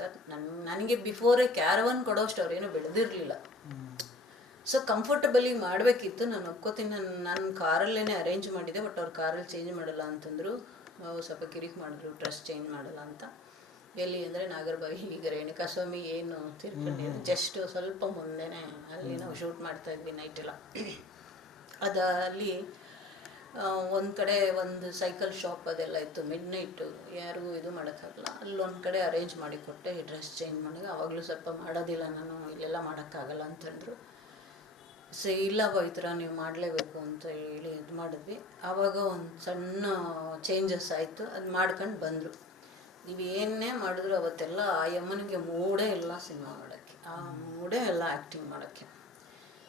Sir ನನ್ ನನಗೆ ಬಿಫೋರೇ caravan ಕೊಡೋಷ್ಟು ಅವ್ರೇನು ಬೆಳೆದಿರಲಿಲ್ಲ. ಸೊ ಕಂಫರ್ಟಬಲಿ ಮಾಡಬೇಕಿತ್ತು. ನಾನು ಒಪ್ಕೋತೀನಿ. ನಾನು ನಾನು ಕಾರಲ್ಲೇ ಅರೇಂಜ್ ಮಾಡಿದೆ ಬಟ್ ಅವ್ರ ಕಾರಲ್ಲಿ ಚೇಂಜ್ ಮಾಡಲ್ಲ ಅಂತಂದರು ಅವ್ರು ಸ್ವಲ್ಪ ಕಿರಿಕ್ ಮಾಡಿದ್ರು ಡ್ರೆಸ್ ಚೇಂಜ್ ಮಾಡಲ್ಲ ಅಂತ. ಎಲ್ಲಿ ಅಂದರೆ ನಾಗರಬಾವಿ ಈಗ ರೇಣುಕಾ ಸ್ವಾಮಿ ಏನು ತಿರ್ಪತಿ ಜಸ್ಟ್ ಸ್ವಲ್ಪ ಮುಂದೆನೇ ಅಲ್ಲಿ ನಾವು ಶೂಟ್ ಮಾಡ್ತಾ ಇದ್ವಿ ನೈಟ್ ಎಲ್ಲ. ಅದ ಅಲ್ಲಿ ಒಂದು ಕಡೆ ಒಂದು ಸೈಕಲ್ ಶಾಪ್ ಅದೆಲ್ಲ ಇತ್ತು ಮಿಡ್ ನೈಟು ಯಾರಿಗೂ ಇದು ಮಾಡೋಕ್ಕಾಗಲ್ಲ. ಅಲ್ಲೊಂದು ಕಡೆ ಅರೇಂಜ್ ಮಾಡಿಕೊಟ್ಟೆ ಡ್ರೆಸ್ ಚೇಂಜ್ ಮಾಡಿ ಆವಾಗಲೂ ಸ್ವಲ್ಪ ಮಾಡೋದಿಲ್ಲ ನಾನು, ಇಲ್ಲೆಲ್ಲ ಮಾಡೋಕ್ಕಾಗಲ್ಲ ಅಂತಂದರು ಸೊ ಇಲ್ಲ ಈ ನೀವು ಮಾಡಲೇಬೇಕು ಅಂತ ಹೇಳಿ ಇದು ಮಾಡಿದ್ವಿ. ಆವಾಗ ಒಂದು ಸಣ್ಣ ಚೇಂಜಸ್ ಆಯಿತು, ಅದು ಮಾಡ್ಕೊಂಡು ಬಂದರು. ನೀವು ಏನೇ ಮಾಡಿದ್ರು ಅವತ್ತೆಲ್ಲ, ಆ ಯಮ್ಮನಿಗೆ ಮೂಡೇ ಇಲ್ಲ ಸಿನಿಮಾ ಮಾಡೋಕ್ಕೆ ಆ ಮೂಡೇ ಇಲ್ಲ ಆ್ಯಕ್ಟಿಂಗ್ ಮಾಡೋಕ್ಕೆ.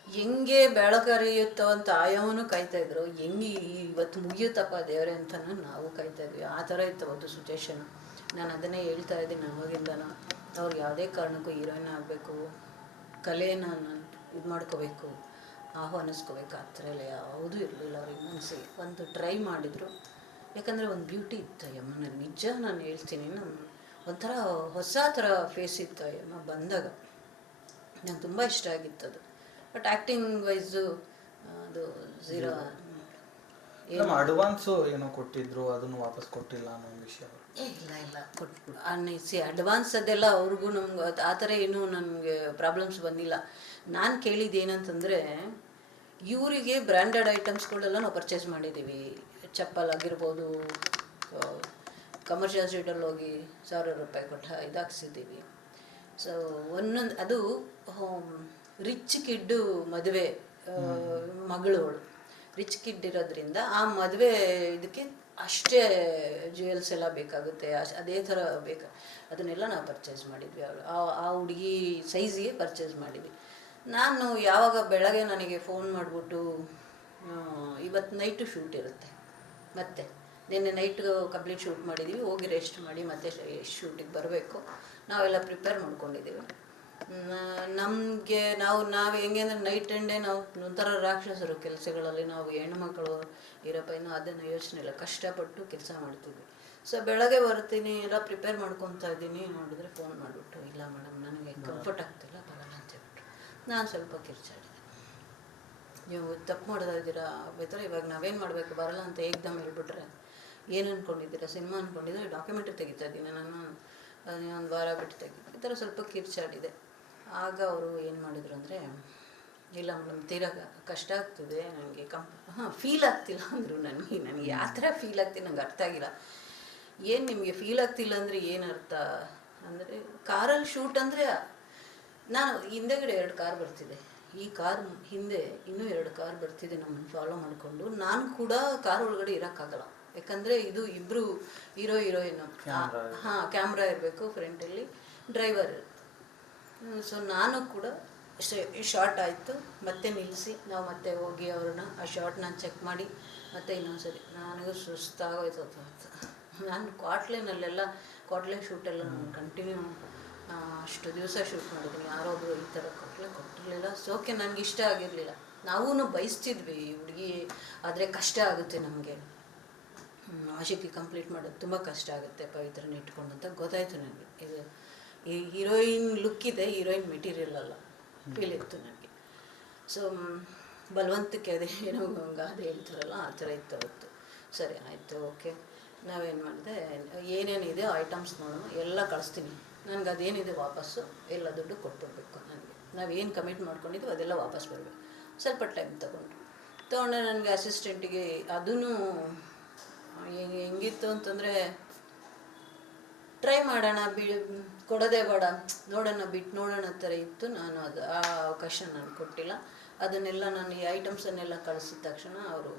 ಹೆಂಗೆ ಬೆಳಕರಿಯುತ್ತೋ ಅಂತ ಆಯವನು ಕಾಯ್ತಾ ಇದ್ರು. ಹೆಂಗೆ ಇವತ್ತು ಮುಗಿಯುತ್ತಪ್ಪ ದೇವರೇ ಅಂತನೂ ನಾವು ಕಾಯ್ತಾ ಇದ್ವಿ. ಆ ಥರ ಇತ್ತು ಒಂದು ಸಿಚುವೇಶನ್ ನಾನು ಅದನ್ನೇ ಹೇಳ್ತಾ ಇದ್ದೀನಿ ಅವಾಗಿಂದನೂ. ಅವ್ರು ಯಾವುದೇ ಕಾರಣಕ್ಕೂ ಹೀರೋಯಿನ್ ಆಗಬೇಕು, ಕಲೆನ ನಾನು ಇದು ಮಾಡ್ಕೋಬೇಕು, ಆಹ್ವಾನಿಸ್ಕೋಬೇಕು, ಆ ಥರ ಎಲ್ಲ ಯಾವುದೂ ಇರಲಿಲ್ಲ ಅವ್ರಿಗೆ. ಮನಸ್ಸಿಗೆ ಒಂದು ಟ್ರೈ ಮಾಡಿದರು. ಯಾಕಂದರೆ ಒಂದು ಬ್ಯೂಟಿ ಇತ್ತು ಯಮ್ಮನ ನಿಜ ನಾನು ಹೇಳ್ತೀನಿ. ನಮ್ಮ ಒಂಥರ ಹೊಸ ಥರ ಫೇಸ್ ಇತ್ತು ಯಮ್ಮ ಬಂದಾಗ. ನಂಗೆ ತುಂಬ ಇಷ್ಟ ಆಗಿತ್ತು ಅದು. ಬಟ್ ಆ್ಯಕ್ಟಿಂಗ್ ವೈಸು ಅದು ಝೀರೋ ಅಡ್ವಾನ್ಸು ಏನೋ ಕೊಟ್ಟಿದ್ರು ಅದನ್ನು ವಾಪಸ್ ಕೊಟ್ಟಿಲ್ಲ ಅನ್ನೋ ಒಂದು ವಿಷಯ. ಏ ಇಲ್ಲ ಇಲ್ಲ. ಕೊಟ್ಬಿಡು ಅನ್ನಿಸಿ ಅಡ್ವಾನ್ಸ್ ಅದೆಲ್ಲ ಅವ್ರಿಗೂ ನಮ್ಗೆ ಆ ಥರ ಏನೂ ನಮಗೆ ಪ್ರಾಬ್ಲಮ್ಸ್ ಬಂದಿಲ್ಲ. ನಾನು ಕೇಳಿದ್ದು ಏನಂತಂದರೆ ಇವರಿಗೆ ಬ್ರ್ಯಾಂಡೆಡ್ ಐಟಮ್ಸ್ಗಳೆಲ್ಲ ನಾವು ಪರ್ಚೇಸ್ ಮಾಡಿದ್ದೀವಿ ಚಪ್ಪಲ್ ಆಗಿರ್ಬೋದು ಕಮರ್ಷಿಯಲ್ ಸ್ಟ್ರೀಟಲ್ಲಿ ಹೋಗಿ ಸಾವಿರ ರೂಪಾಯಿ ಕೊಟ್ಟು ಇದಾಕ್ಸಿದ್ದೀವಿ ಸೊ ಒಂದೊಂದು ಅದು ರಿಚ್ ಕಿಡ್ಡು ಮದುವೆ ಮಗಳವಳು ರಿಚ್ ಕಿಡ್ ಇರೋದ್ರಿಂದ ಆ ಮದುವೆ ಇದಕ್ಕೆ ಅಷ್ಟೇ ಜ್ಯುವೆಲ್ಸ್ ಎಲ್ಲ ಬೇಕಾಗುತ್ತೆ ಅದೇ ಥರ ಬೇಕು, ಅದನ್ನೆಲ್ಲ ನಾವು ಪರ್ಚೇಸ್ ಮಾಡಿದ್ವಿ ಅವಳು ಆ ಹುಡುಗಿ ಸೈಜಿಗೆ ಪರ್ಚೇಸ್ ಮಾಡಿದ್ವಿ. ನಾನು ಯಾವಾಗ ಬೆಳಗ್ಗೆ ನನಗೆ ಫೋನ್ ಮಾಡಿಬಿಟ್ಟು ಇವತ್ತು ನೈಟು ಶೂಟ್ ಇರುತ್ತೆ. ಮತ್ತೆ, ನಿನ್ನೆ ನೈಟ್ ಕಂಪ್ಲೀಟ್ ಶೂಟ್ ಮಾಡಿದ್ದೀವಿ ಹೋಗಿ ರೆಸ್ಟ್ ಮಾಡಿ ಮತ್ತೆ ಶೂಟಿಗೆ ಬರಬೇಕು. ನಾವೆಲ್ಲ ಪ್ರಿಪೇರ್ ಮಾಡ್ಕೊಂಡಿದ್ದೀವಿ ನಮಗೆ ನಾವು ನಾವು ಹೆಂಗೆ ಅಂದರೆ ನೈಟ್ ಡೇ ನಾವು ಒಂಥರ ರಾಕ್ಷಸರು ಕೆಲಸಗಳಲ್ಲಿ. ನಾವು ಹೆಣ್ಮಕ್ಳು ಇರಪ್ಪ ಇನ್ನೂ ಅದನ್ನು ಯೋಚನೆ ಇಲ್ಲ. ಕಷ್ಟಪಟ್ಟು ಕೆಲಸ ಮಾಡ್ತೀವಿ ಸೊ ಬೆಳಗ್ಗೆ ಬರ್ತೀನಿ ಎಲ್ಲ ಪ್ರಿಪೇರ್ ಮಾಡ್ಕೊತಾ ಇದ್ದೀನಿ. ನೋಡಿದ್ರೆ ಫೋನ್ ಮಾಡಿಬಿಟ್ಟು ಇಲ್ಲ ಮೇಡಮ್ ನನಗೆ ಕಂಫರ್ಟ್ ಆಗ್ತಿಲ್ಲ ಬರಲ್ಲ ಅಂತ ಹೇಳ್ಬಿಟ್ಟು ನಾನು ಸ್ವಲ್ಪ ಕಿರ್ಚಾಡಿದೆ. ನೀವು ತಪ್ಪು ಮಾಡ್ತಾ ಇದ್ದೀರಾ? ಬೇತಾರೆ ಇವಾಗ ನಾವೇನು ಮಾಡಬೇಕು? ಬರಲ್ಲ ಅಂತ ಏಕ್ದಮ್ ಹೇಳ್ಬಿಟ್ರೆ ಏನು ಅಂದ್ಕೊಂಡಿದ್ದೀರಾ ಸಿನಿಮಾ ಅಂದ್ಕೊಂಡಿದ್ರೆ ಡಾಕ್ಯುಮೆಂಟ್ರಿ ತೆಗಿತಾ ಇದ್ದೀನಿ. ನಾನು ಒಂದು ವಾರ ಬಿಟ್ಟು ತೆಗಿತೀನಿ. ಈ ಥರ ಸ್ವಲ್ಪ ಕಿರ್ಚಾಡಿದೆ. ಆಗ ಅವರು ಏನು ಮಾಡಿದ್ರು ಅಂದರೆ ಇಲ್ಲ ಮೇಡಮ್ ತೀರಾ ಕಷ್ಟ ಆಗ್ತದೆ ನನಗೆ ಕಂ ಹಾಂ ಫೀಲ್ ಆಗ್ತಿಲ್ಲ ಅಂದರು ನನಗೆ ನನಗೆ ಯಾವ ಥರ ಫೀಲ್ ಆಗ್ತಿಲ್ಲ ನಂಗೆ ಅರ್ಥ ಆಗಿಲ್ಲ. ಏನು ನಿಮಗೆ ಫೀಲ್ ಆಗ್ತಿಲ್ಲ ಅಂದರೆ ಏನು ಅರ್ಥ? ಅಂದರೆ ಕಾರಲ್ಲಿ ಶೂಟ್ ಅಂದರೆ ನಾನು ಹಿಂದೆಗಡೆ ಎರಡು ಕಾರ್ ಬರ್ತಿದೆ. ಈ ಕಾರ್ ಹಿಂದೆ ಇನ್ನೂ ಎರಡು ಕಾರ್ ಬರ್ತಿದೆ ನಮ್ಮನ್ನು ಫಾಲೋ ಮಾಡಿಕೊಂಡು. ನಾನು ಕೂಡ ಕಾರ್ ಒಳಗಡೆ ಇರೋಕ್ಕಾಗಲ್ಲ. ಯಾಕಂದರೆ ಇದು ಇಬ್ಬರು ಹೀರೋ ಹೀರೋಯಿನ್. ಹಾಂ ಕ್ಯಾಮ್ರಾ ಇರಬೇಕು ಫ್ರಂಟಲ್ಲಿ ಡ್ರೈವರ್ ಸೊ ನಾನು ಕೂಡ ಶಾರ್ಟ್ ಆಯಿತು. ಮತ್ತೆ ನಿಲ್ಲಿಸಿ. ನಾವು ಮತ್ತೆ ಹೋಗಿ ಅವ್ರನ್ನ ಆ ಶಾರ್ಟ್ನ ಚೆಕ್ ಮಾಡಿ ಮತ್ತೆ ಇನ್ನೊಂದು ಸರಿ ನನಗೂ ಸುಸ್ತಾಗೋಯ್ತು ನಾನು ಕ್ವಾಟ್ಲೆನಲ್ಲೆಲ್ಲ ಕ್ವಾಟ್ಲೆ ಶೂಟೆಲ್ಲ ನಾನು ಕಂಟಿನ್ಯೂ ಅಷ್ಟು ದಿವಸ ಶೂಟ್ ಮಾಡಿದ್ದೀನಿ. ಯಾರೊಬ್ಬರು ಈ ಥರ ಕೊಟ್ಟಲೆ ಕೊಟ್ಟಿರಲಿಲ್ಲ. ಸೋಕೆ ನನಗೆ ಇಷ್ಟ ಆಗಿರಲಿಲ್ಲ. ನಾವೂ ಬಯಸ್ತಿದ್ವಿ ಈ ಹುಡುಗಿ ಆದರೆ ಕಷ್ಟ ಆಗುತ್ತೆ ನಮಗೆ. ಆಶಿಕಿ ಕಂಪ್ಲೀಟ್ ಮಾಡೋದು ತುಂಬ ಕಷ್ಟ ಆಗುತ್ತೆ ಪವಿತ್ರನ ಇಟ್ಕೊಂಡು ಅಂತ ಗೊತ್ತಾಯ್ತು ನನಗೆ. ಇದು ಈ ಹೀರೋಯಿನ್ ಲುಕ್ ಇದೆ ಹೀರೋಯಿನ್ ಮೆಟೀರಿಯಲ್ ಅಲ್ಲ ಫೀಲ್ ಇತ್ತು ನನಗೆ. ಸೊ ಬಲವಂತಕ್ಕೆ ಅದೇ ಏನೋ ಗಾದೆ ಹೇಳ್ತಾರಲ್ಲ ಆ ಥರ ಇತ್ತು ಅವತ್ತು. ಸರಿ ಆಯಿತು ಓಕೆ ನಾವೇನು ಮಾಡಿದೆ ಏನೇನಿದೆ ಐಟಮ್ಸ್ ನೋಡೋಣ ಎಲ್ಲ ಕಳಿಸ್ತೀನಿ. ನನಗೆ ಅದೇನಿದೆ ವಾಪಸ್ಸು ಎಲ್ಲ ದುಡ್ಡು ಕೊಟ್ಬಿಡ್ಬೇಕು ನನಗೆ. ನಾವೇನು ಕಮಿಟ್ ಮಾಡ್ಕೊಂಡಿದ್ವಿ ಅದೆಲ್ಲ ವಾಪಸ್ ಬರಬೇಕು. ಸ್ವಲ್ಪ ಟೈಮ್ ತೊಗೊಂಡು. ತೊಗೊಂಡೆ ನನಗೆ ಅಸಿಸ್ಟೆಂಟಿಗೆ ಅದೂ ಹೆಂಗೆ ಹೆಂಗಿತ್ತು ಅಂತಂದರೆ ಟ್ರೈ ಮಾಡೋಣ ಬಿ ಕೊಡೋದೇ ಬೇಡ. ನೋಡೋಣ ಬಿಟ್ಟು ನೋಡೋಣ ಥರ ಇತ್ತು. ನಾನು ಅದು, ಆ ಅವಕಾಶ ನಾನು ಕೊಟ್ಟಿಲ್ಲ. ಅದನ್ನೆಲ್ಲ ನಾನು ಈ ಐಟಮ್ಸನ್ನೆಲ್ಲ ಕಳಿಸಿದ ತಕ್ಷಣ ಅವರು